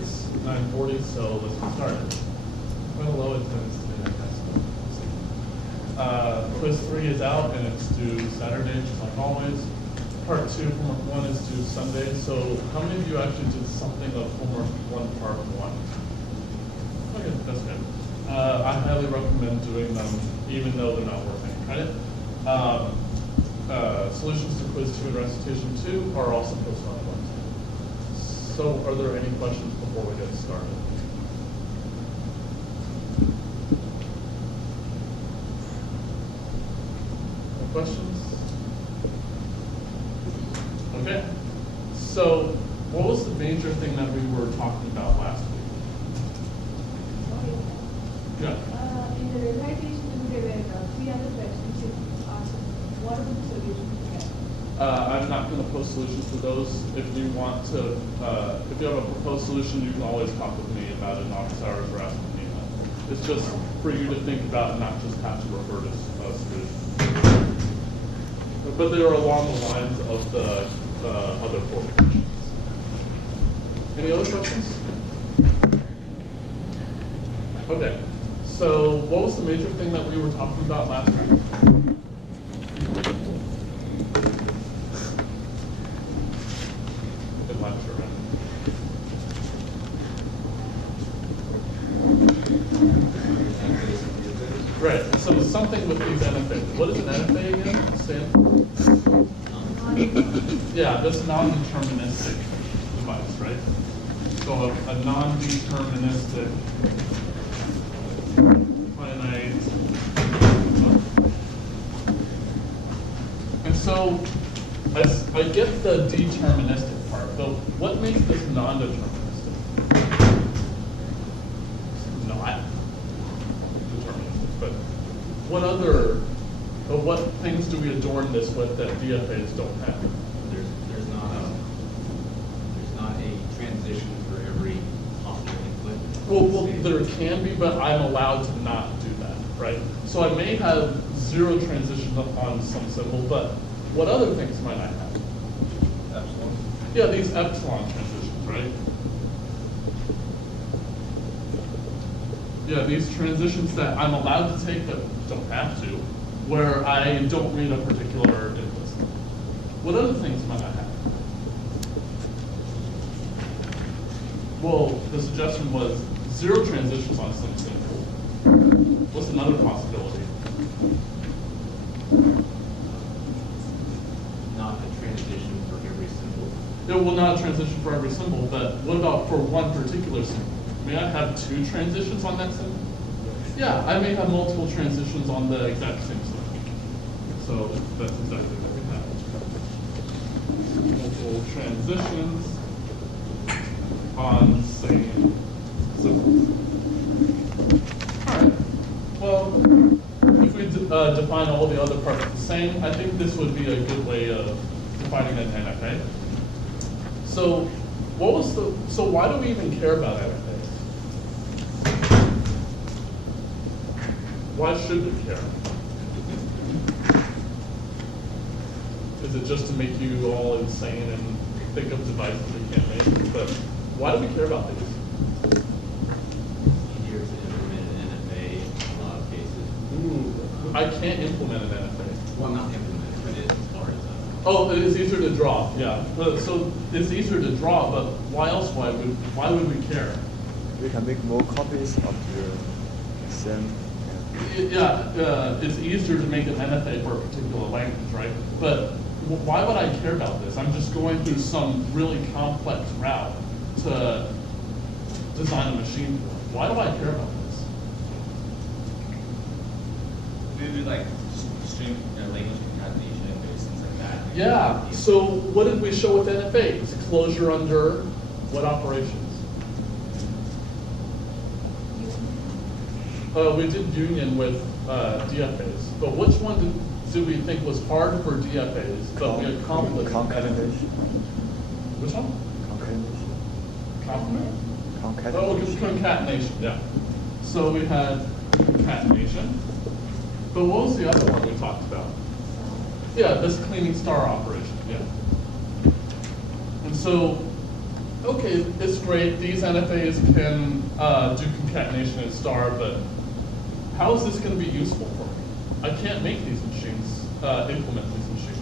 it's 9:40, so let's get started. Quite a low attendance today, I guess. Quiz 3 is out, and it's due Saturday, just like always. Part 2, homework 1 is due Sunday. So how many of you actually did something of homework 1, part 1? Okay, that's good. I highly recommend doing them, even though they're not worth any credit. Solutions to quiz 2 and recitation 2 are also posted on the website. So are there any questions before we get started? No questions? Okay. So what was the major thing that we were talking about last week? Yeah. In the recitation, there were 3 other questions. You asked what are the solutions to that? I'm not going to post solutions to those. If you want to, if you have a proposed solution, you can always talk with me about it in office hours or ask me. It's just for you to think about and not just have to refer to solutions. But they are along the lines of the other 4 questions. Any other questions? Okay. So what was the major thing that we were talking about last week? Good lecture, right? Right, so something with these NFAs. What is an NFA again? Stand for? Yeah, this non-deterministic device, right? So a non-deterministic finite. And so I get the deterministic part, but what makes this non-deterministic? Not deterministic, but what things do we adorn this with that DFAs don't have? There's not a transition for every possible input. Well, there can be, but I'm allowed to not do that, right? So I may have 0 transitions on some symbol, but what other things might I have? Epsilon. Yeah, these epsilon transitions, right? Yeah, these transitions that I'm allowed to take but don't have to, where I don't read a particular input symbol. What other things might I have? Well, the suggestion was 0 transitions on some symbol. What's another possibility? Not a transition for every symbol. Yeah, well, not a transition for every symbol, but what about for one particular symbol? May I have 2 transitions on that symbol? Yeah, I may have multiple transitions on the exact same symbol. So that's exactly what we have. Multiple transitions on same symbols. All right. Well, if we define all the other parts the same, I think this would be a good way of defining an NFA. So why do we even care about NFAs? Why should we care? Is it just to make you all insane and think of devices we can't make? But why do we care about these? Easier to implement an NFA in a lot of cases. Ooh, I can't implement an NFA. Well, not implement, but it as far as Oh, it's easier to draw, yeah. So it's easier to draw, but why else? Why would we care? We can make more copies of the same. Yeah, it's easier to make an NFA for a particular language, right? But why would I care about this? I'm just going through some really complex route to design a machine for it. Why do I care about this? Maybe like string language concatenation and things like that. Yeah, so what did we show with NFAs? Closure under what operations? We did union with DFAs, but which one did we think was hard for DFAs, but we accomplished? Concatenation. Which one? Concatenation. Complement? Concatenation. Oh, concatenation, yeah. So we had concatenation, but what was the other one we talked about? Yeah, this cleaning star operation, yeah. And so okay, it's great, these NFAs can do concatenation in star, but how is this going to be useful for me? I can't make these machines, implement these machines.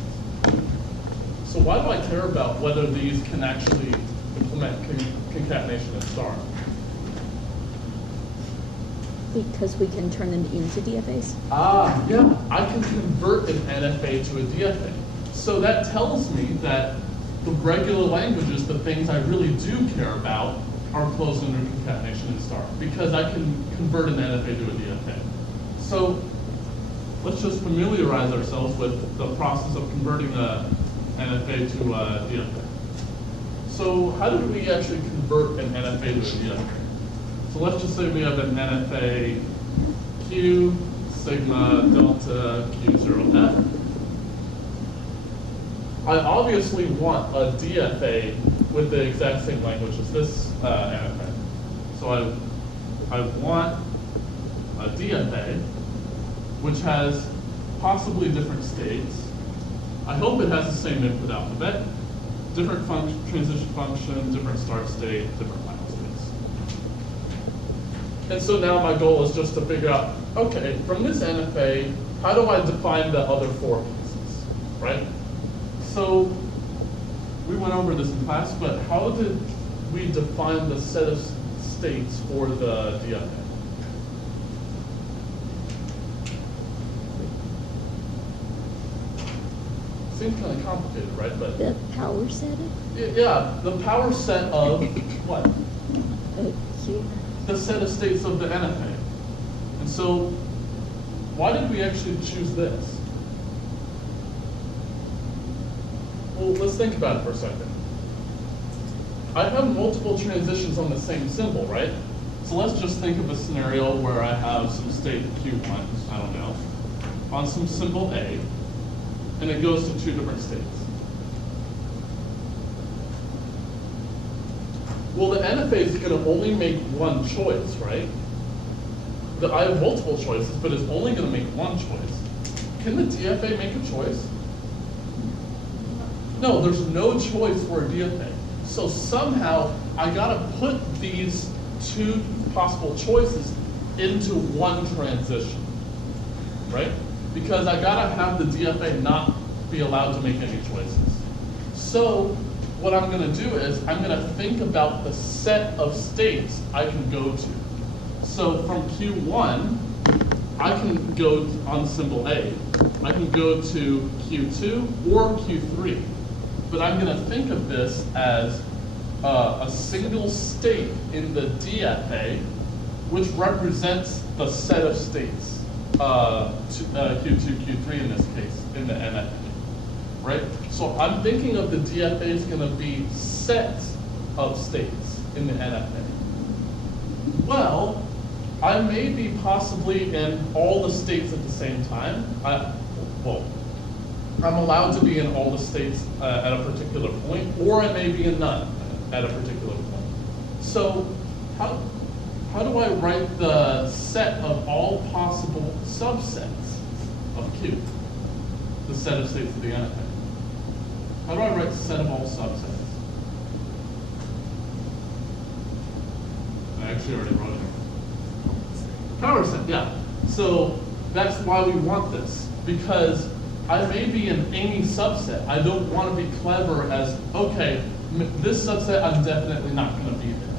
So why do I care about whether these can actually implement concatenation in star? Because we can turn them into DFAs. Ah, yeah, I can convert an NFA to a DFA. So that tells me that the regular languages, the things I really do care about, are closed under concatenation in star, because I can convert an NFA to a DFA. So let's just familiarize ourselves with the process of converting a NFA to a DFA. So how do we actually convert an NFA to a DFA? So let's just say we have an NFA Q, sigma, delta, Q0F. I obviously want a DFA with the exact same language as this NFA. So I want a DFA which has possibly different states. I hope it has the same input alphabet, different transition function, different start state, different final states. And so now my goal is just to figure out, okay, from this NFA, how do I define the other four pieces, right? So we went over this in class, but how did we define the set of states for the DFA? Seems kind of complicated, right? But The power set yeah, the power set of what? Q. The set of states of the NFA. And so, why did we actually choose this? Well, let's think about it for a second. I have multiple transitions on the same symbol, right? So let's just think of a scenario where I have some state Q1, I don't know, on some symbol A, and it goes to two different states. Well, the NFA is going to only make one choice, right? I have multiple choices, but it's only going to make one choice. Can the DFA make a choice? No, there's no choice for a DFA. So somehow, I got to put these two possible choices into one transition, right? Because I got to have the DFA not be allowed to make any choices. So what I'm going to do is I'm going to think about the set of states I can go to. So from Q1, I can go on symbol A. I can go to Q2 or Q3. But I'm going to think of this as a single state in the DFA, which represents the set of states, Q2, Q3 in this case, in the NFA, right? So I'm thinking of the DFA is going to be sets of states in the NFA. Well, I may be possibly in all the states at the same time. I'm allowed to be in all the states at a particular point, or I may be in none at a particular point. So how do I write the set of all possible subsets of Q, the set of states of the NFA? How do I write the set of all subsets? I actually already wrote it. Power set, yeah. So that's why we want this, because I may be in any subset. I don't want to be clever as, okay, this subset I'm definitely not going to be there,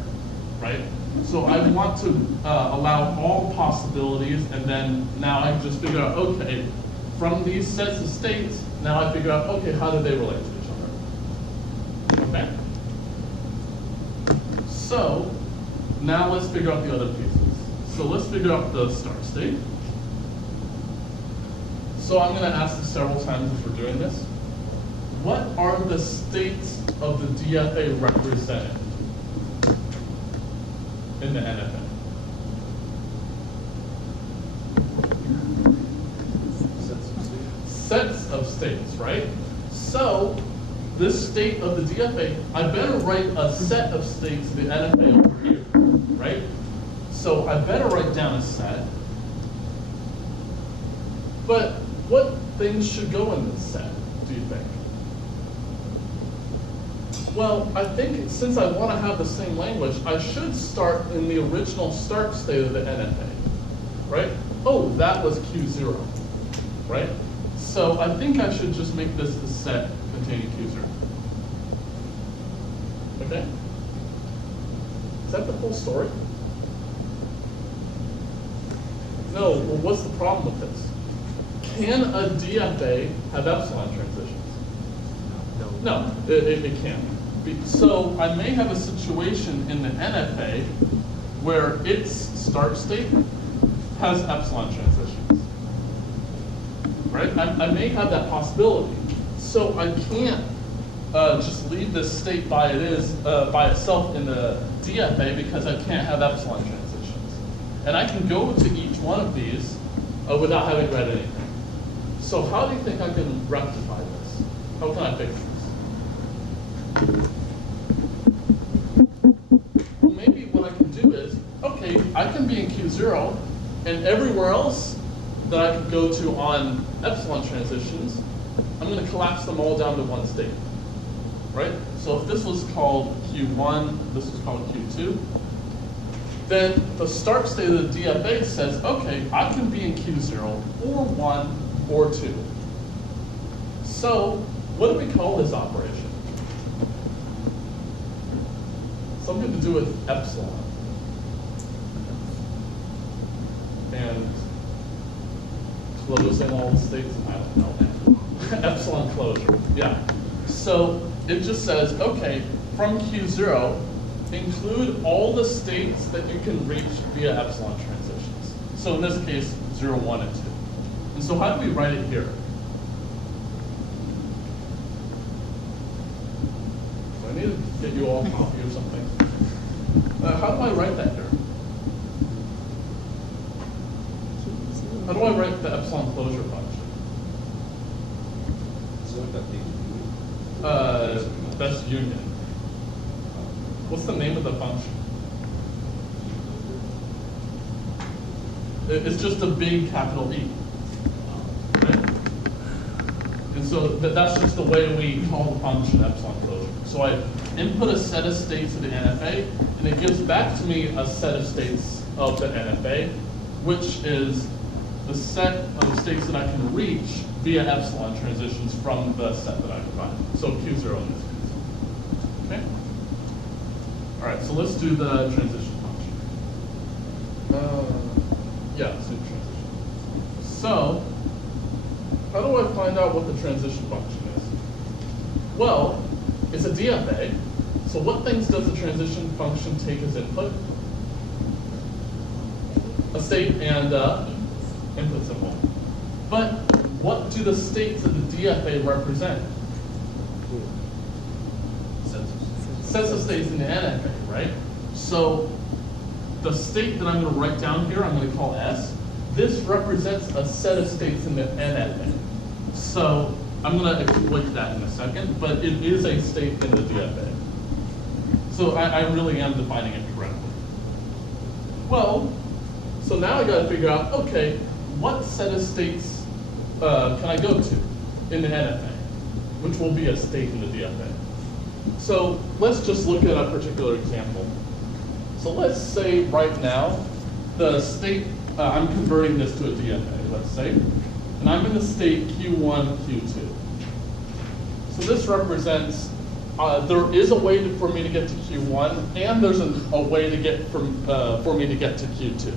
right? So I want to allow all possibilities, and then now I can just figure out, okay, from these sets of states, now I figure out, okay, how do they relate to each other? Okay? So now let's figure out the other pieces. So let's figure out the start state. So I'm going to ask this several times as we're doing this. What are the states of the DFA represented in the NFA? Sets of states, right? So this state of the DFA, I better write a set of states of the NFA over here, right? So I better write down a set. But what things should go in this set, do you think? Well, I think since I want to have the same language, I should start in the original start state of the NFA, right? Oh, that was Q0, right? So I think I should just make this the set containing Q0. Okay? Is that the full story? No, well, what's the problem with this? Can a DFA have epsilon transitions? No, it can't. So I may have a situation in the NFA where its start state has epsilon transitions, right? I may have that possibility. So I can't just leave this state by itself in the DFA because I can't have epsilon transitions. And I can go to each one of these without having read anything. So how do you think I can rectify this? How can I fix this? Well, maybe what I can do is, okay, I can be in Q0, and everywhere else that I could go to on epsilon transitions, I'm going to collapse them all down to one state, right? So if this was called Q1, this was called Q2, then the start state of the DFA says, okay, I can be in Q0 or 1 or 2. So what do we call this operation? Something to do with epsilon. And closing all the states, I don't know. Epsilon closure, yeah. So it just says, okay, from Q0, include all the states that you can reach via epsilon transitions. So in this case, 0, 1, and 2. And so how do we write it here? Do I need to get you all a copy or something? How do I write that here? How do I write the epsilon closure function? That's union. What's the name of the function? It's just a big capital E. Right? And so that's just the way we call the function epsilon closure. So I input a set of states of the NFA, and it gives back to me a set of states of the NFA, which is the set of states that I can reach via epsilon transitions from the set that I provide. So Q0 in this case. Okay? All right, so let's do the transition function. Yeah, let's do the transition. So, how do I find out what the transition function is? Well, it's a DFA, so what things does the transition function take as input? A state and input symbol. But what do the states of the DFA represent? Sets of states in the NFA, right? So the state that I'm going to write down here, I'm going to call S. This represents a set of states in the NFA. So I'm going to exploit that in a second, but it is a state in the DFA. So I really am defining it correctly. Well, so now I got to figure out, okay, what set of states can I go to in the NFA, which will be a state in the DFA. So let's just look at a particular example. So let's say right now, the state, I'm converting this to a DFA, let's say, and I'm in the state Q1, Q2. So this represents, there is a way for me to get to Q1, and there's a way to get for me to get to Q2,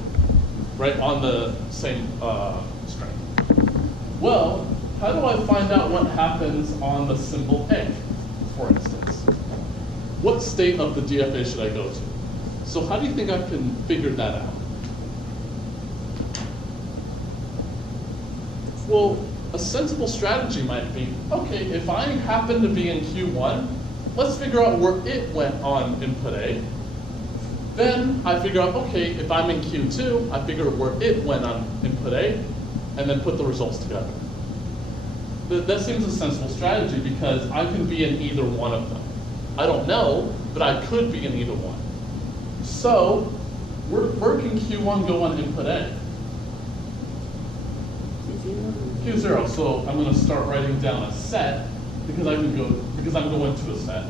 right, on the same string. Well, how do I find out what happens on the symbol A, for instance? What state of the DFA should I go to? So how do you think I can figure that out? Well, a sensible strategy might be, okay, if I happen to be in Q1, let's figure out where it went on input A. Then I figure out, okay, if I'm in Q2, I figure where it went on input A, and then put the results together. That seems a sensible strategy because I can be in either one of them. I don't know, but I could be in either one. So, where can Q1 go on input A? Q0. So I'm going to start writing down a set because I'm going to a set.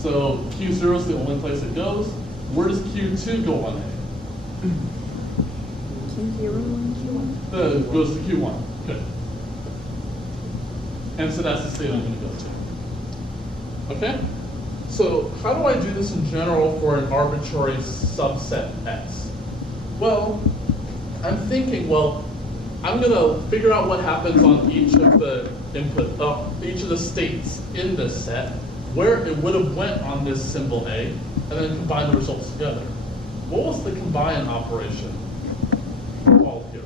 So Q0 is the only place it goes. Where does Q2 go on A? Q0 and Q1. It goes to Q1. Good. And so that's the state I'm going to go to. Okay? So how do I do this in general for an arbitrary subset X? Well, I'm thinking, well, I'm going to figure out what happens on each of the each of the states in this set, where it would have went on this symbol A, and then combine the results together. What was the combine operation called here?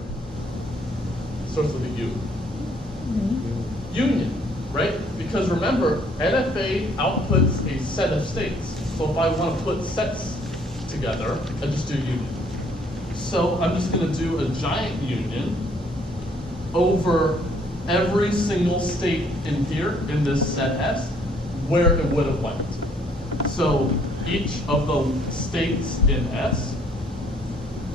It starts with a U. Union, right? Because remember, NFA outputs a set of states. So if I want to put sets together, I just do union. So I'm just going to do a giant union over every single state in here, in this set S, where it would have went. So each of the states in S,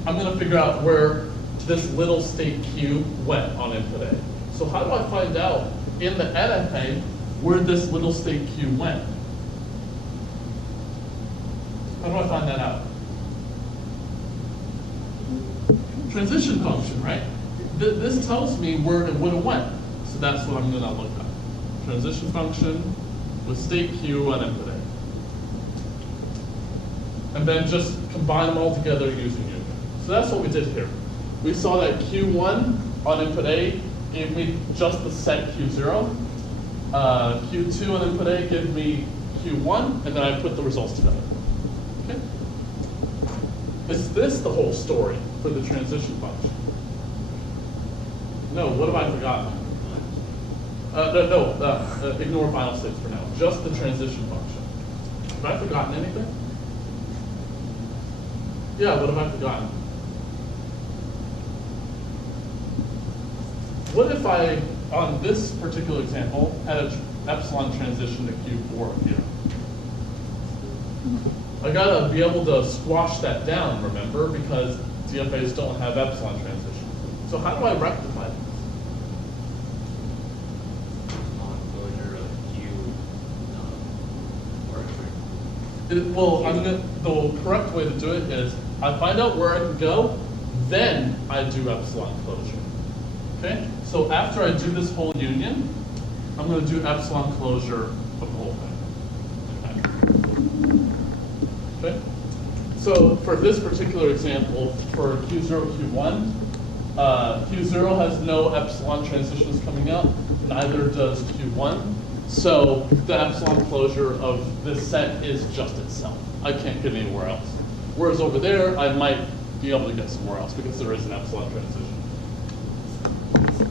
I'm going to figure out where this little state Q went on input A. So how do I find out in the NFA where this little state Q went? How do I find that out? Transition function, right? This tells me where it would have went. So that's what I'm going to look at. Transition function with state Q on input A. And then just combine them all together using union. So that's what we did here. We saw that Q1 on input A gave me just the set Q0. Q2 on input A gave me Q1, and then I put the results together. Okay? Is this the whole story for the transition function? No, what have I forgotten? Ignore final states for now. Just the transition function. Have I forgotten anything? Yeah, what have I forgotten? What if I, on this particular example, had an epsilon transition to Q4 here? I gotta be able to squash that down, remember, because DFAs don't have epsilon transitions. So how do I rectify this? Non-closure of Q, The correct way to do it is I find out where I can go, then I do epsilon closure. Okay? So after I do this whole union, I'm going to do epsilon closure of the whole thing. Okay? So for this particular example, for Q0, Q1, Q0 has no epsilon transitions coming up, neither does Q1. So the epsilon closure of this set is just itself. I can't get anywhere else. Whereas over there, I might be able to get somewhere else because there is an epsilon transition.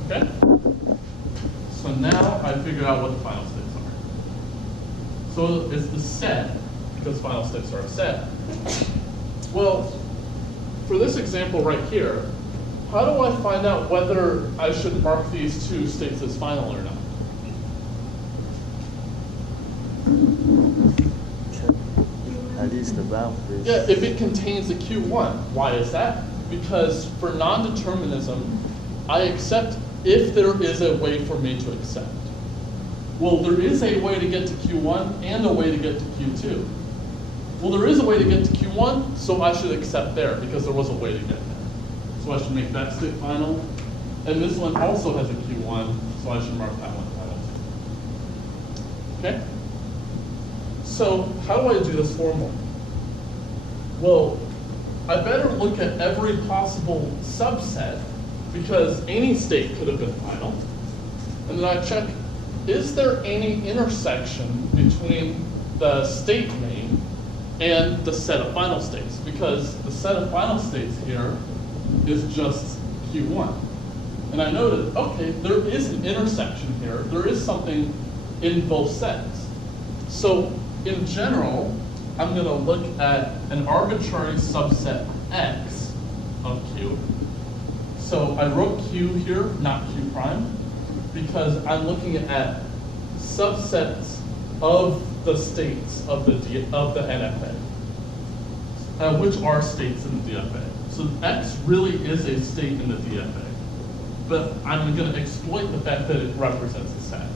Okay? So now I figured out what the final states are. So it's the set, because final states are a set. Well, for this example right here, how do I find out whether I should mark these two states as final or not? Check at least the boundaries. Yeah, if it contains a Q1. Why is that? Because for non-determinism, I accept if there is a way for me to accept. Well, there is a way to get to Q1 and a way to get to Q2. Well, there is a way to get to Q1, so I should accept there because there was a way to get there. So I should make that state final. And this one also has a Q1, so I should mark that one final too. Okay? So how do I do this formally? Well, I better look at every possible subset because any state could have been final. And then I check, is there any intersection between the state name and the set of final states? Because the set of final states here is just Q1. And I noted, okay, there is an intersection here. There is something in both sets. So in general, I'm going to look at an arbitrary subset X of Q. So I wrote Q here, not Q prime, because I'm looking at subsets of the states of the NFA, which are states in the DFA. So X really is a state in the DFA, but I'm going to exploit the fact that it represents a set.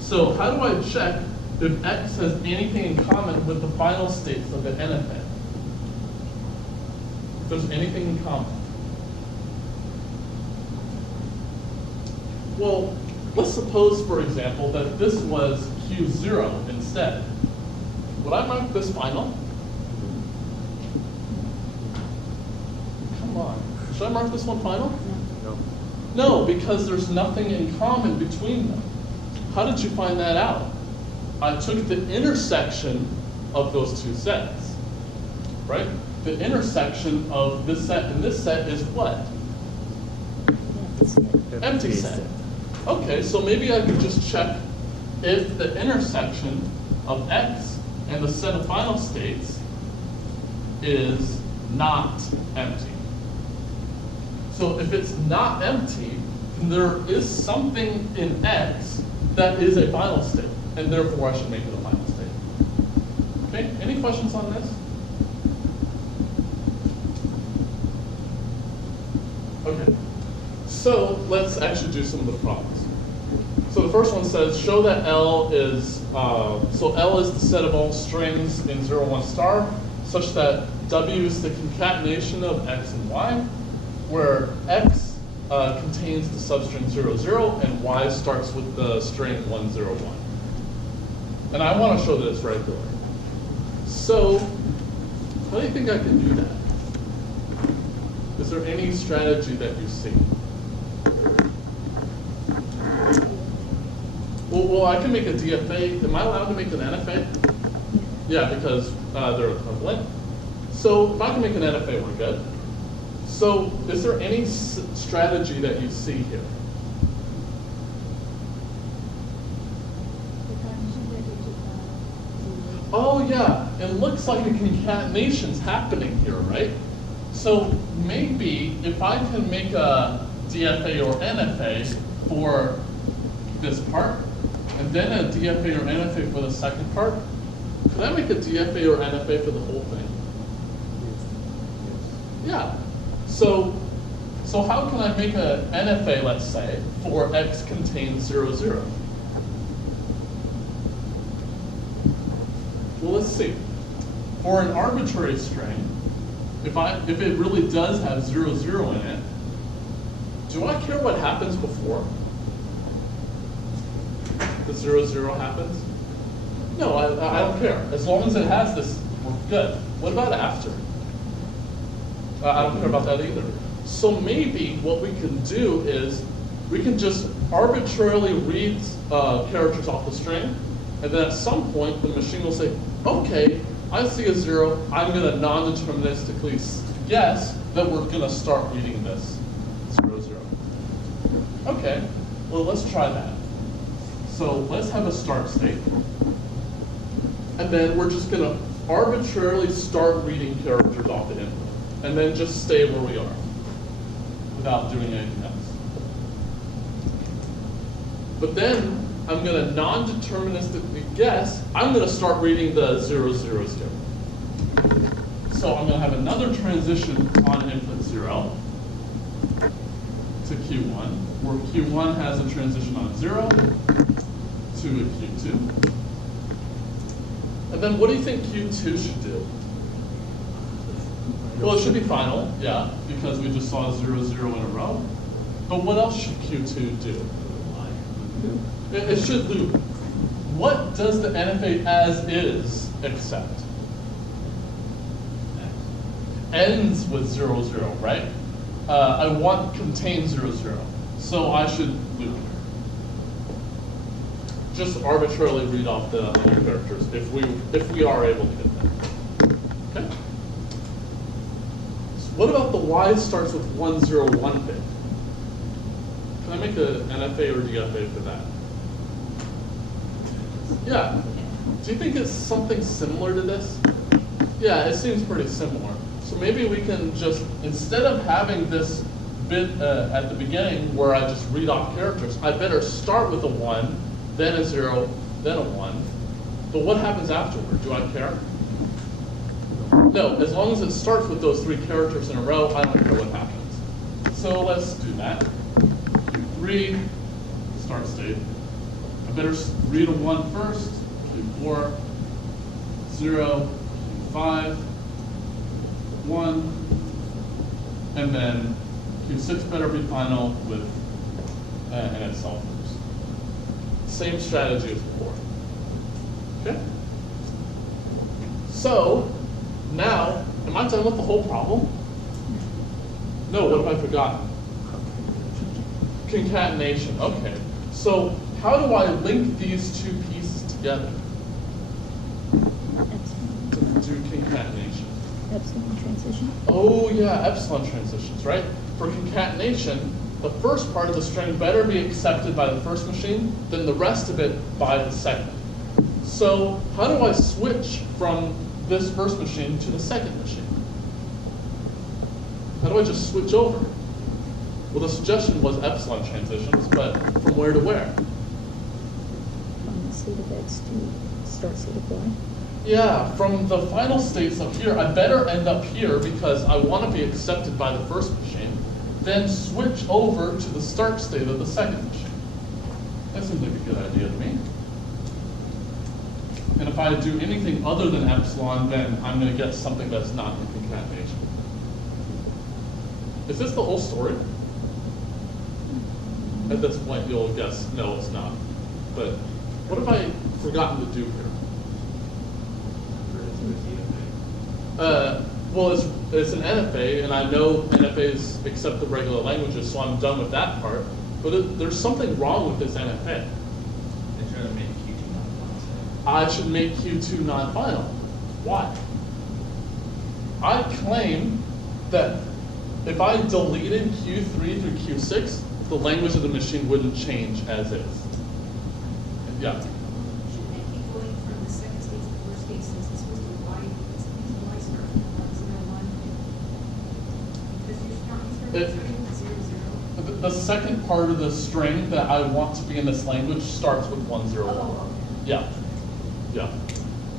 So how do I check if X has anything in common with the final states of the NFA. If there's anything in common. Well, let's suppose, for example, that this was Q0 instead. Would I mark this final? Come on. Should I mark this one final? No. No, because there's nothing in common between them. How did you find that out? I took the intersection of those two sets, right? The intersection of this set and this set is what? Empty set. Okay, so maybe I could just check if the intersection of X and the set of final states is not empty. So if it's not empty, then there is something in X that is a final state, and therefore I should make it a final state. Okay, any questions on this? Okay, so let's actually do some of the problems. So the first one says, show that L is, so L is the set of all strings in 0, 1 star, such that W is the concatenation of X and Y, where X contains the substring 0, 0, and Y starts with the string 1, 0, 1. And I want to show that it's regular. So, how do you think I can do that? Is there any strategy that you see? Well, I can make a DFA. Am I allowed to make an NFA? Yeah, because they're equivalent. So if I can make an NFA, we're good. So is there any strategy that you see here? The condition that you took Oh yeah, it looks like a concatenation's happening here, right? So maybe if I can make a DFA or NFA for this part, and then a DFA or NFA for the second part, could I make a DFA or NFA for the whole thing? Yeah. So how can I make a NFA, let's say, for X contains 0, 0? Well, let's see. For an arbitrary string, if it really does have 0, 0 in it, do I care what happens before the 0, 0 happens? No, I don't care. As long as it has this, we're good. What about after? I don't care about that either. So maybe what we can do is we can just arbitrarily read characters off the string, and then at some point the machine will say, okay, I see a 0, I'm going to non-deterministically guess that we're going to start reading this 0, 0. Okay, well let's try that. So let's have a start state. And then we're just going to arbitrarily start reading characters off the input. And then just stay where we are without doing anything else. But then I'm going to non-deterministically guess, I'm going to start reading the 0, 0, 0. So I'm going to have another transition on input 0 to Q1, where Q1 has a transition on 0 to a Q2. And then what do you think Q2 should do? Well, it should be final, yeah, because we just saw 0, 0 in a row. But what else should Q2 do? It should loop. What does the NFA as is accept? Ends with 0, 0, right? I want contains 0, 0. So I should loop. Just arbitrarily read off the other characters if we are able to get that. Okay? So what about the Y starts with 1, 0, 1 bit? Can I make an NFA or DFA for that? Yeah. Do you think it's something similar to this? Yeah, it seems pretty similar. So maybe we can just, instead of having this bit at the beginning where I just read off characters, I better start with a 1, then a 0, then a 1. But what happens afterward? Do I care? No, as long as it starts with those 3 characters in a row, I don't care what happens. So let's do that. Q3, start state. I better read a 1 first, Q4, 0, Q5, 1, and then Q6 better be final with and its solvers. Same strategy as before. Okay? So, now, am I done with the whole problem? No, what have I forgotten? Concatenation, okay. So, how do I link these two pieces together to do concatenation? Epsilon transition. Oh yeah, epsilon transitions, right? For concatenation, the first part of the string better be accepted by the first machine than the rest of it by the second. So how do I switch from this first machine to the second machine? How do I just switch over? Well, the suggestion was epsilon transitions, but from where to where? From the state of X to start state of Y. Yeah, from the final states up here, I better end up here because I want to be accepted by the first machine, then switch over to the start state of the second machine. That seems like a good idea to me. And if I do anything other than epsilon, then I'm going to get something that's not in concatenation. Is this the whole story? At this point, you'll guess, no, it's not. But what have I forgotten to do here? Well, it's an NFA, and I know NFAs accept the regular languages, so I'm done with that part. But there's something wrong with this NFA. They try to make Q2 non-final. I should make Q2 non-final. Why? I claim that if I deleted Q3 through Q6, the language of the machine wouldn't change as is. Yeah. Shouldn't they keep going from the second state to the first state since it's supposed to be Y? It's Y start from 0, 1. Because you're starting with 0, 0. The second part of the string that I want to be in this language starts with 1, 0, 1. Oh, okay. Yeah. Yeah.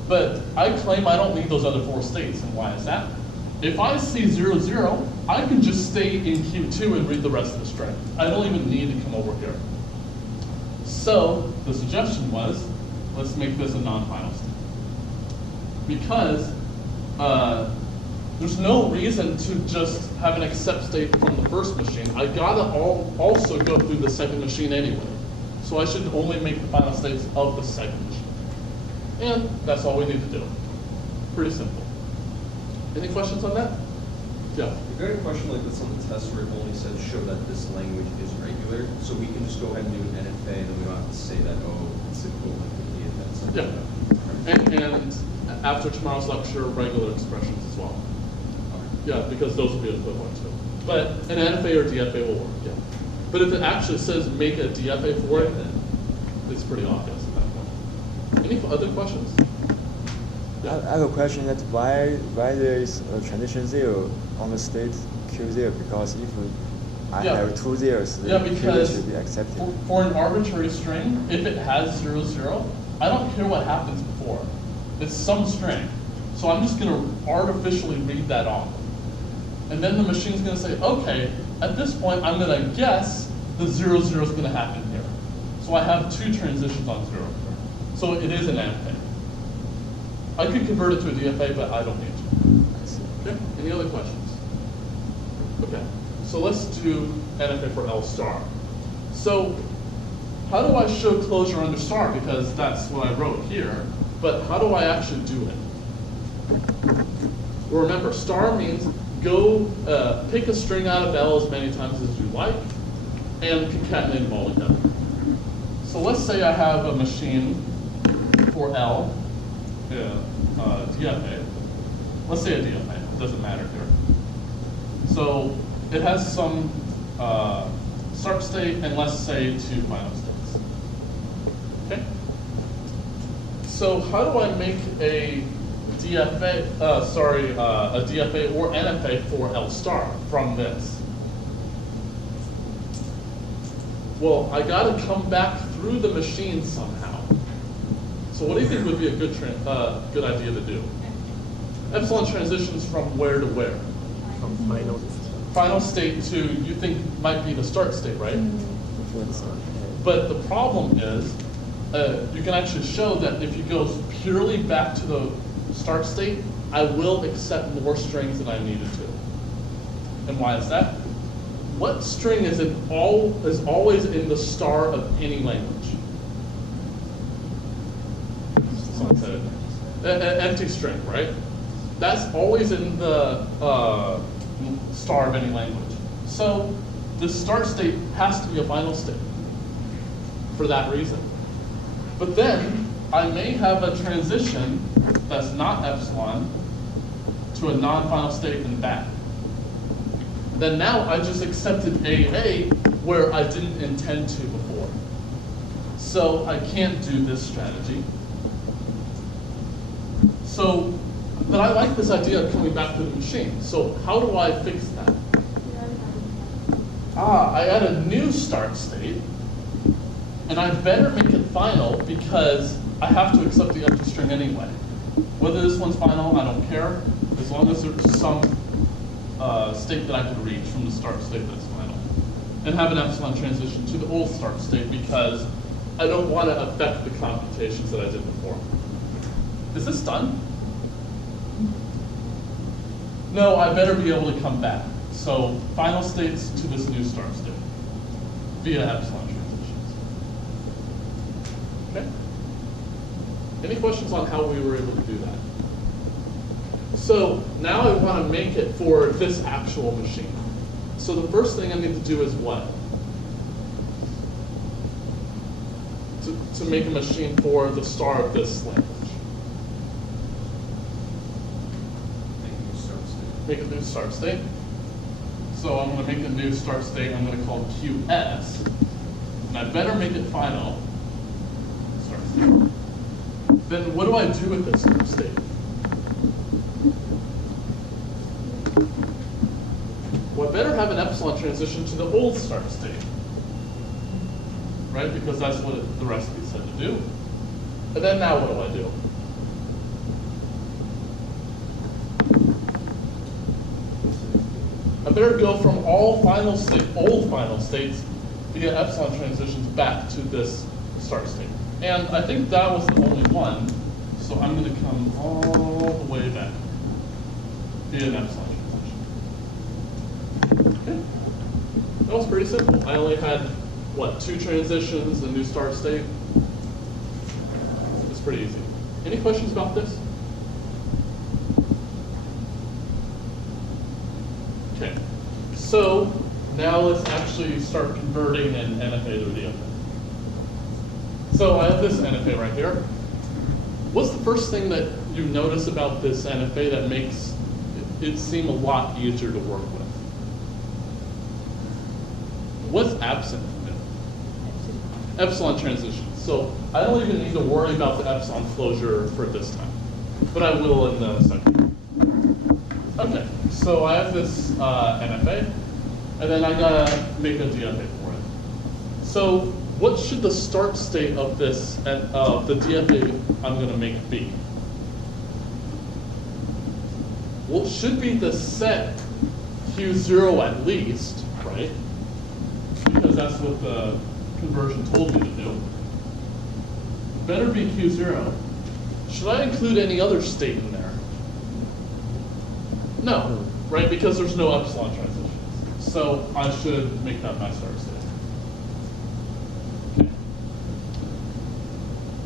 But I claim I don't need those other 4 states, and why is that? If I see 0, 0, I can just stay in Q2 and read the rest of the string. I don't even need to come over here. So the suggestion was, let's make this a non-final state. Because there's no reason to just have an accept state from the first machine. I gotta also go through the second machine anyway. So I should only make the final states of the second machine. And that's all we need to do. Pretty simple. Any questions on that? Yeah. If you got a question like this on the test where it only says show that this language is regular, so we can just go ahead and do an NFA and then we don't have to say that, oh, it's equivalent to DFAs. Yeah. And after tomorrow's lecture, regular expressions as well. Yeah, because those will be equivalent too. But an NFA or DFA will work, yeah. But if it actually says make a DFA for it, then it's pretty obvious at that point. Any other questions? I have a question that why there is a transition 0 on the state Q0, because if I have 2 zeros, Yeah, then Q because should be accepted. for an arbitrary string, if it has 0, 0, I don't care what happens before. It's some string. So I'm just going to artificially read that off. And then the machine's going to say, okay, at this point, I'm going to guess the 0, 0 is going to happen here. So I have 2 transitions on 0 here. So it is an NFA. I could convert it to a DFA, but I don't need to. Okay, any other questions? Okay, so let's do NFA for L star. So how do I show closure under star? Because that's what I wrote here, but how do I actually do it? Well, remember, star means go pick a string out of L as many times as you like, and concatenate them all together. So let's say I have a machine for L, DFA. Let's say a DFA, it doesn't matter here. So it has some start state and let's say 2 final states. Okay? So how do I make a DFA, a DFA or NFA for L star from this? Well, I gotta come back through the machine somehow. So what do you think would be a good idea to do? Epsilon transitions from where to where? From final. Final state to, you think might be the start state, right? Before the start. But the problem is, you can actually show that if you go purely back to the start state, I will accept more strings than I needed to. And why is that? What string is always in the star of any language? Someone said it. An empty string, right? That's always in the star of any language. So the start state has to be a final state for that reason. But then I may have a transition that's not epsilon to a non-final state and back. Then now I just accepted AA where I didn't intend to before. So I can't do this strategy. So, but I like this idea of coming back to the machine. So how do I fix that? I add a new start state, and I better make it final because I have to accept the empty string anyway. Whether this one's final, I don't care, as long as there's some state that I can reach from the start state that's final. And have an epsilon transition to the old start state because I don't want to affect the computations that I did before. Is this done? No, I better be able to come back. So final states to this new start state via epsilon transitions. Okay? Any questions on how we were able to do that? So now I want to make it for this actual machine. So the first thing I need to do is what? To make a machine for the star of this language. Make a new start state. So I'm going to make a new start state I'm going to call QS. And I better make it final. Start state. Then what do I do with this start state? Well, I better have an epsilon transition to the old start state. Right? Because that's what the recipe said to do. And then now what do I do? I better go from all old final states via epsilon transitions back to this start state. And I think that was the only one, so I'm going to come all the way back via an epsilon transition. Okay. That was pretty simple. I only had, what, 2 transitions, a new start state? It's pretty easy. Any questions about this? Okay, so now let's actually start converting an NFA to a DFA. So I have this NFA right here. What's the first thing that you notice about this NFA that makes it seem a lot easier to work with? What's absent from it? Epsilon transition. So I don't even need to worry about the epsilon closure for this time, but I will in a second. Okay, so I have this NFA, and then I gotta make a DFA for it. So what should the start state of this, the DFA I'm gonna make be? Well, it should be the set Q0 at least, right? Because that's what the conversion told me to do. Better be Q0. Should I include any other state in there? No, right? Because there's no epsilon transitions. So I should make that my start state. Okay.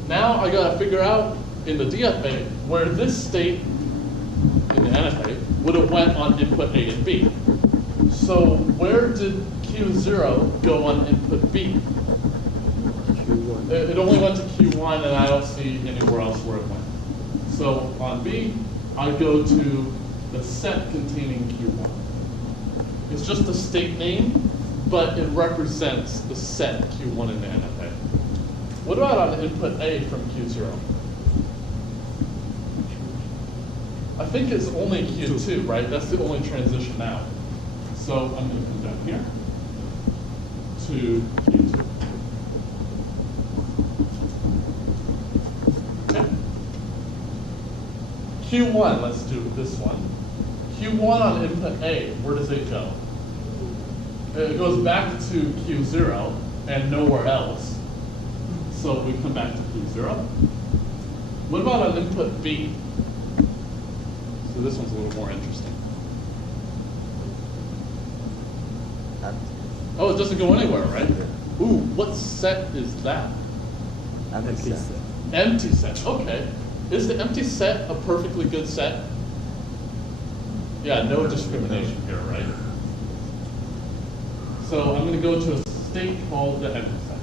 Now I gotta figure out in the DFA where this state in the NFA would have went on input A and B. So where did Q0 go on input B? Q1. It only went to Q1 and I don't see anywhere else where it went. So on B, I go to the set containing Q1. It's just a state name, but it represents the set Q1 in the NFA. What about on input A from Q0? I think it's only Q2, right? That's the only transition out. So I'm going to come down here to Q2. Okay. Q1, let's do this one. Q1 on input A, where does it go? It goes back to Q0 and nowhere else. So we come back to Q0. What about on input B? So this one's a little more interesting. Empty. Oh, it doesn't go anywhere, right? Ooh, what set is that? Empty set. Empty set, okay. Is the empty set a perfectly good set? Yeah, no discrimination here, right? So I'm going to go to a state called the empty set.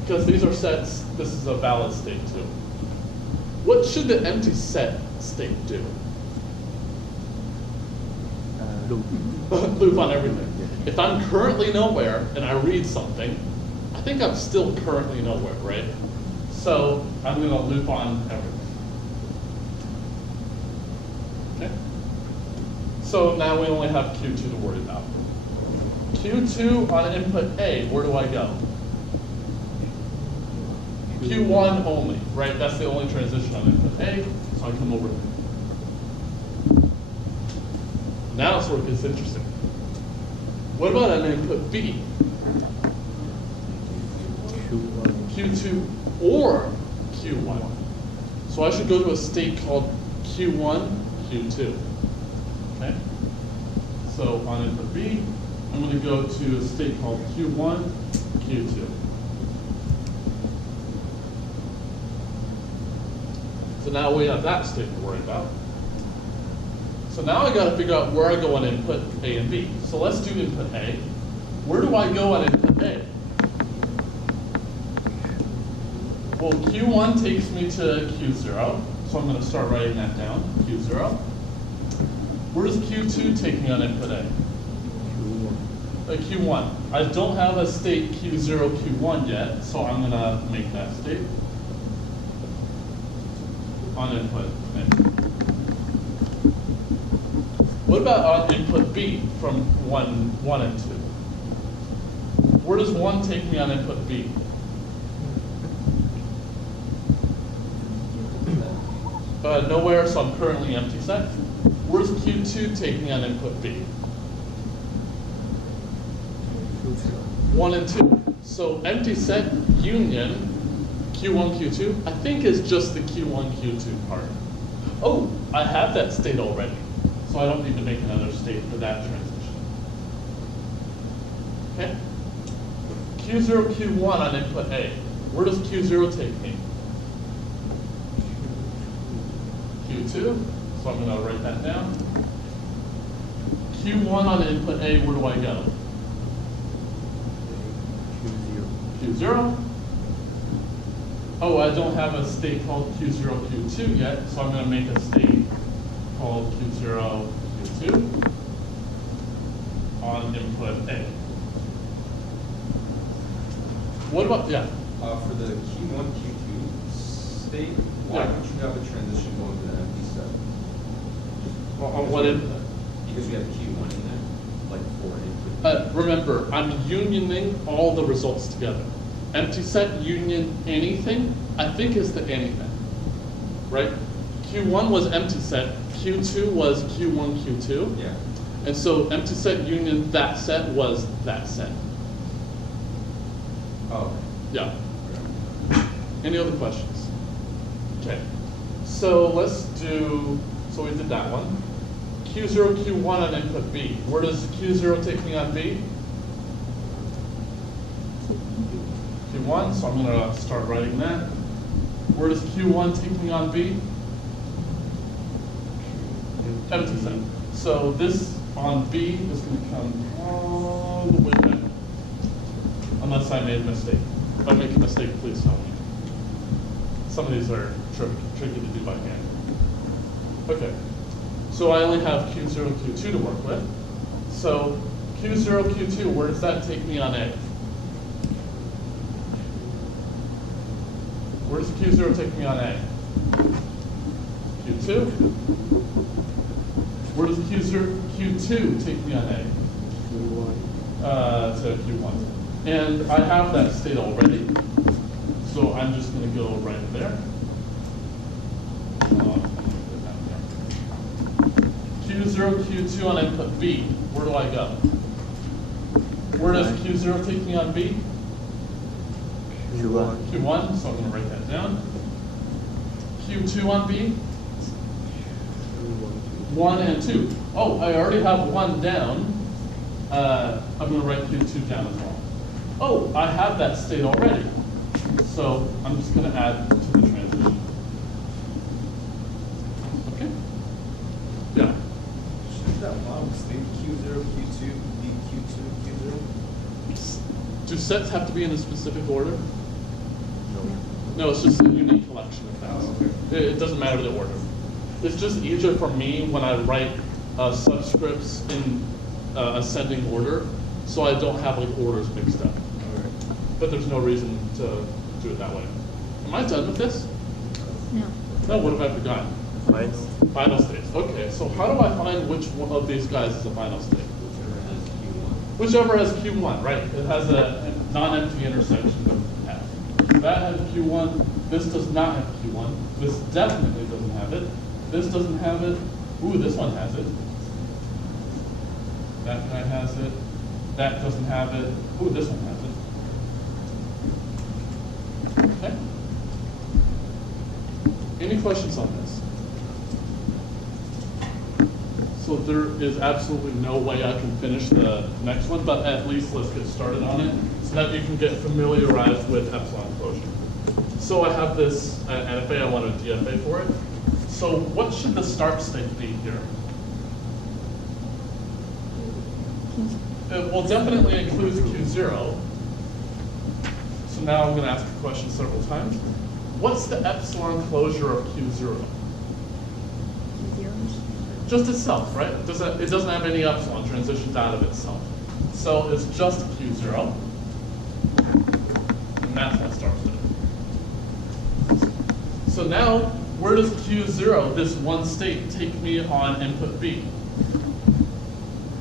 Because these are sets, this is a valid state too. What should the empty set state do? Loop on everything. If I'm currently nowhere and I read something, I think I'm still currently nowhere, right? So I'm going to loop on everything. Okay. So now we only have Q2 to worry about. Q2 on input A, where do I go? Q1 only, right? That's the only transition on input A, so I come over there. Now it sort of gets interesting. What about on input B? Q2 or Q1. So I should go to a state called Q1, Q2. Okay? So on input B, I'm going to go to a state called Q1, Q2. So now we have that state to worry about. So now I got to figure out where I go on input A and B. So let's do input A. Where do I go on input A? Well, Q1 takes me to Q0, so I'm going to start writing that down, Q0. Where does Q2 take me on input A? Q1. I don't have a state Q0, Q1 yet, so I'm going to make that state on input A. What about on input B from 1 and 2? Where does 1 take me on input B? Nowhere, so I'm currently empty set. Where does Q2 take me on input B? 1 and 2. So empty set union Q1, Q2, I think is just the Q1, Q2 part. Oh, I have that state already, so I don't need to make another state for that transition. Okay? Q0, Q1 on input A. Where does Q0 take me? Q2, so I'm going to write that down. Q1 on input A, where do I go? Q0. Oh, I don't have a state called Q0, Q2 yet, so I'm going to make a state called Q0, Q2 on input A. What about, yeah? For the Q1, Q2 state, why Yeah. don't you have a transition going to the empty set? On what input? Because we have Q1 in there, like for input. Remember, I'm unioning all the results together. Empty set union anything, I think is the anything, right? Q1 was empty set, Q2 was Q1, Q2. Yeah. And so empty set union that set was that set. Oh. Yeah. Any other questions? Okay. So let's do, so we did that one. Q0, Q1 on input B. Where does Q0 take me on B? Q1, so I'm going to start writing that. Where does Q1 take me on B? Empty set. So this on B is going to come all the way back. Unless I made a mistake. If I make a mistake, please tell me. Some of these are tricky to do by hand. Okay. So I only have Q0, Q2 to work with. So Q0, Q2, where does that take me on A? Where does Q0 take me on A? Q2? Where does Q2 take me on A? To Q1. And I have that state already. So I'm just going to go right there. Q0, Q2 on input B. Where do I go? Where does Q0 take me on B? Q1. Q1, so I'm gonna write that down. Q2 on B, 1 and 2. Oh, I already have 1 down. I'm gonna write Q2 down as well. Oh, I have that state already. So I'm just gonna add to the transition. Okay? Yeah. Shouldn't that model state Q0, Q2, be Q2, Q0? Do sets have to be in a specific order? No. No, it's just a unique collection of things. Oh, okay. It doesn't matter the order. It's just easier for me when I write subscripts in ascending order, so I don't have like orders mixed up. But there's no reason to do it that way. Am I done with this? No. No, what have I forgotten? Final. Final states. Okay, so how do I find which one of these guys is a final state? Whichever has Q1. Whichever has Q1, right? It has a non-empty intersection with F. That has Q1. This does not have Q1. This definitely doesn't have it. This doesn't have it. Ooh, this one has it. That guy has it. That doesn't have it. Ooh, this one has it. Okay. Any questions on this? So there is absolutely no way I can finish the next one, but at least let's get started on it so that you can get familiarized with epsilon closure. So I have this NFA, I want a DFA for it. So what should the start state be here? It will definitely include Q0. So now I'm going to ask a question several times. What's the epsilon closure of Q0? Just itself, right? It doesn't have any epsilon transitions out of itself. So it's just Q0. And that's my start state. So now, where does Q0, this one state, take me on input B?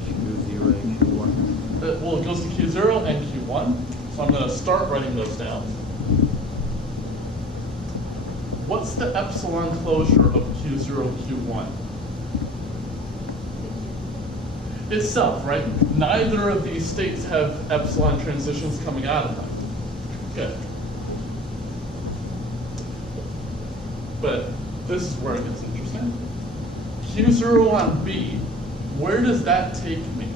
Q0 and Q1. Well, it goes to Q0 and Q1. So I'm going to start writing those down. What's the epsilon closure of Q0, Q1? Itself, right? Neither of these states have epsilon transitions coming out of them. Good. But this is where it gets interesting. Q0 on B, where does that take me?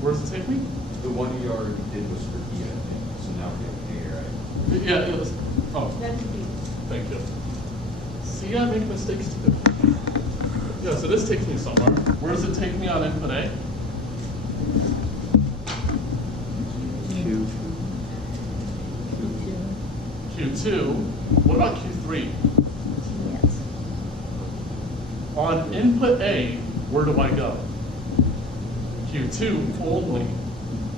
Where does it take me? The one you already did was for E, I think, so now we have A, right? Yeah, it was, oh, That's B. thank you. See, I make mistakes too. Yeah, so this takes me somewhere. Where does it take me on input A? Q2. What about Q3? Yes. On input A, where do I go? Q2 only,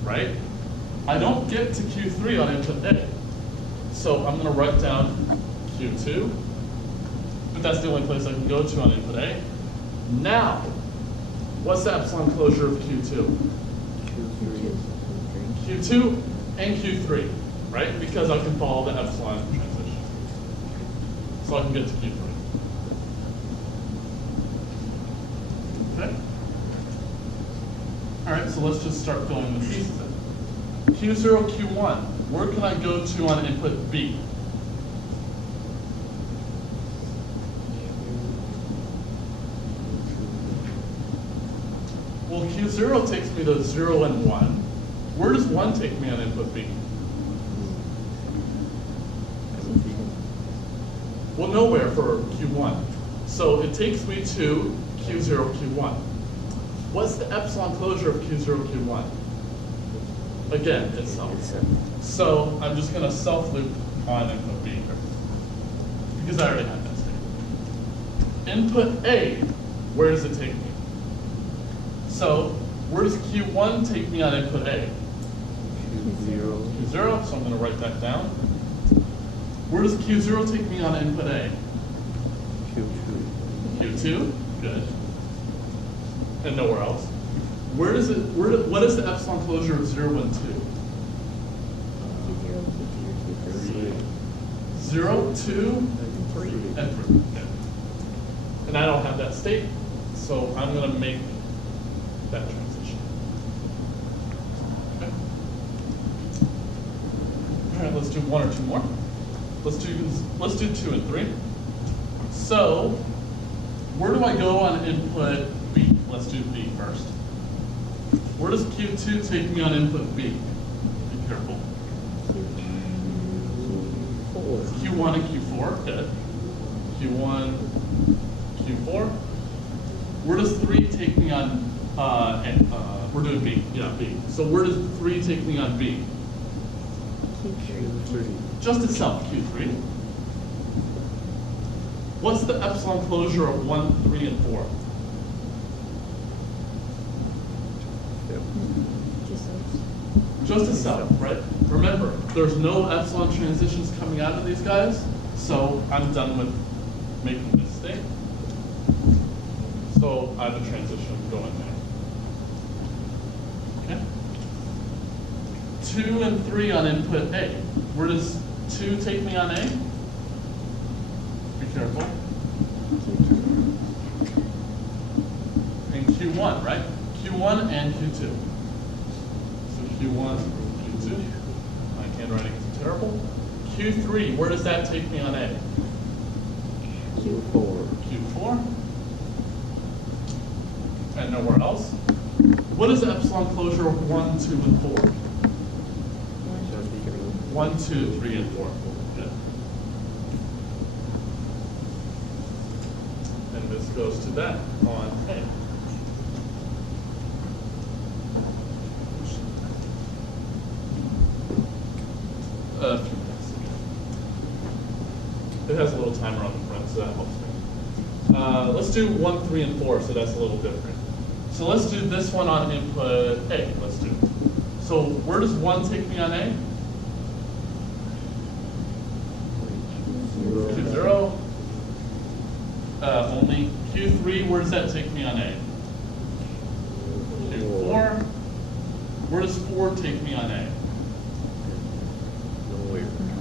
right? I don't get to Q3 on input A. So I'm going to write down Q2, but that's the only place I can go to on input A. Now, what's the epsilon closure of Q2? Q2 and Q3, right? Because I can follow the epsilon transition. So I can get to Q3. Okay? All right, so let's just start filling the pieces in. Q0, Q1, where can I go to on input B? Well, Q0 takes me to 0 and 1. Where does 1 take me on input B? Well, nowhere for Q1. So it takes me to Q0, Q1. What's the epsilon closure of Q0, Q1? Again, itself. So I'm just going to self-loop on input B here, because I already have that state. Input A, where does it take me? So where does Q1 take me on input A? Q0. Q0, so I'm going to write that down. Where does Q0 take me on input A? Q2. Q2, good. And nowhere else. What is the epsilon closure of 0 and 2? 0, 2, and 3. Yeah. And I don't have that state, so I'm going to make that transition. All right, let's do one or two more. Let's do 2 and 3. So, where do I go on input B? Let's do B first. Where does Q2 take me on input B? Be careful. Q1 and Q4, good. Q1, Q4. Where does 3 take me on, we're doing B, yeah, B. So where does 3 take me on B? Q3. Just itself, Q3. What's the epsilon closure of 1, 3, and 4? Just those. Just itself, right? Remember, there's no epsilon transitions coming out of these guys, so I'm done with making this state. So I have a transition going there. Okay. 2 and 3 on input A. Where does 2 take me on A? Be careful. And Q1, right? Q1 and Q2. So Q1, Q2. My handwriting is terrible. Q3, where does that take me on A? Q4. Q4. And nowhere else. What is the epsilon closure of 1, 2, and 4? 1, 2, 3, and 4. Good. And this goes to that on A. A few minutes. It has a little timer on the front, so that helps me. Let's do 1, 3, and 4, so that's a little different. So let's do this one on input A. Let's do. So where does 1 take me on A? Q0. Only Q3, where does that take me on A? Q4. Where does 4 take me on A?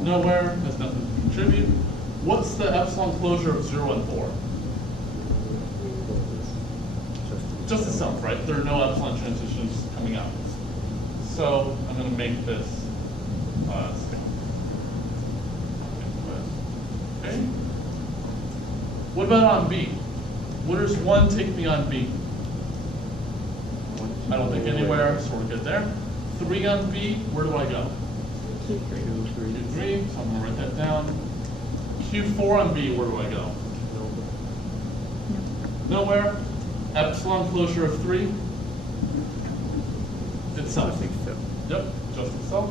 Nowhere. Has nothing to contribute. What's the epsilon closure of 0 and 4? Just itself, right? There are no epsilon transitions coming out. So I'm going to make this state. Okay. What about on B? Where does 1 take me on B? I don't think anywhere, so we're good there. 3 on B, where do I go? Q3. Q3, so I'm going to write that down. Q4 on B, where do I go? Nowhere. Epsilon closure of 3? Itself. Yep, just itself.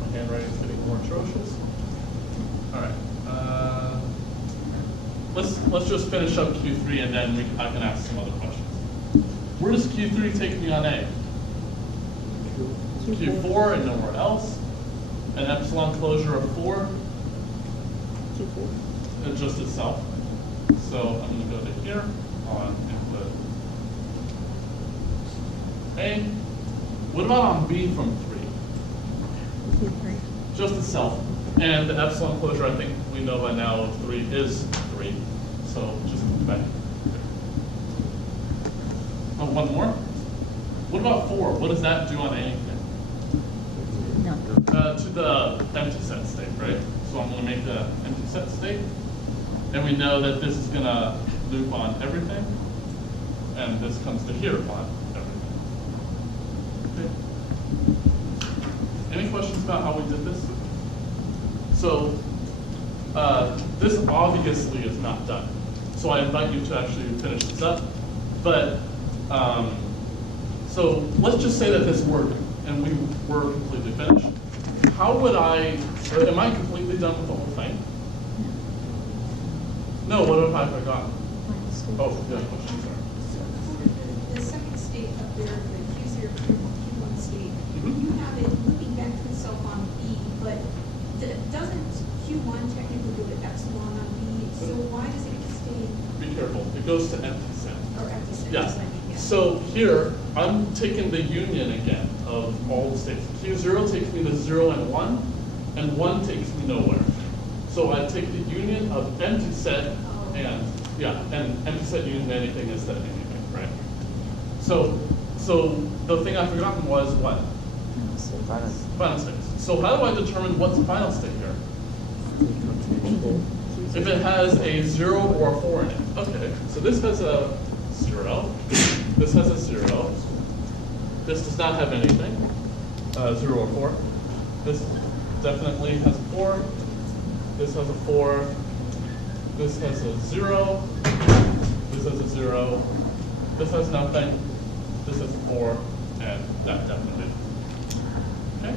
My handwriting is getting more atrocious. All right. Let's just finish up Q3 and then I can ask some other questions. Where does Q3 take me on A? Q4 and nowhere else. An epsilon closure of 4? Q4. And just itself. So I'm going to go to here on input A. What about on B from 3? Q3. Just itself. And the epsilon closure, I think we know by now, of 3 is 3. So just come back. Oh, one more. What about 4? What does that do on anything? No. To the empty set state, right? So I'm going to make the empty set state. And we know that this is going to loop on everything. And this comes to here on everything. Okay. Any questions about how we did this? So this obviously is not done. So I invite you to actually finish this up. But so let's just say that this worked and we were completely finished. How would am I completely done with the whole thing? No, what have I forgotten? Oh, yeah, question, sorry. So the second state up there, the Q0, Q1 state, you have it looping back to itself on B, but doesn't Q1 technically go to epsilon on B? So why does it stay? Be careful, it goes to empty set. Or empty set? Yeah. Yes, I mean, yeah. So here, I'm taking the union again of all the states. Q0 takes me to 0 and 1, and 1 takes me nowhere. So I take the union of empty set and empty set union anything is that anything, right? So So the thing I've forgotten was what? Final. Final state. So how do I determine what's final state here? If it has a 0 or a 4 in it. Okay, so this has a 0. This has a 0. This does not have anything, 0 or 4. This definitely has a 4. This has a 4. This has a 0. This has a 0. This has nothing. This has a 4. And that definitely. Okay?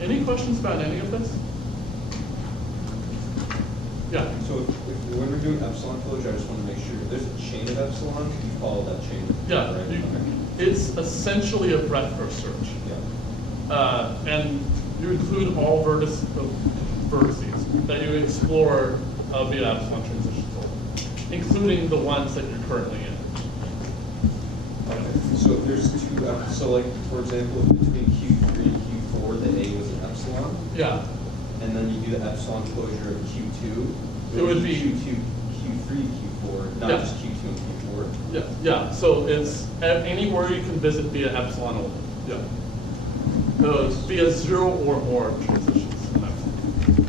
Any questions about any of this? Yeah. So when we're doing epsilon closure, I just want to make sure, if there's a chain of epsilon, you follow that chain. Yeah. Right? You, Okay. it's essentially a breadth first search. Yeah. And you include all vertices that you explore via epsilon transition tool, including the ones that you're currently in. Okay. So if there's two, so like, for example, if between Q3 and Q4, the A was an epsilon, Yeah. and then you do the epsilon closure of Q2, It would be Q2, Q3, Q4, not Yeah. just Q2 and Q4. Yeah. Yeah. So it's anywhere you can visit via epsilon only. Yeah. Those via 0 or more transitions.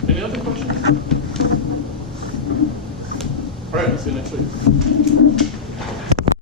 Any other questions? All right. See you next week.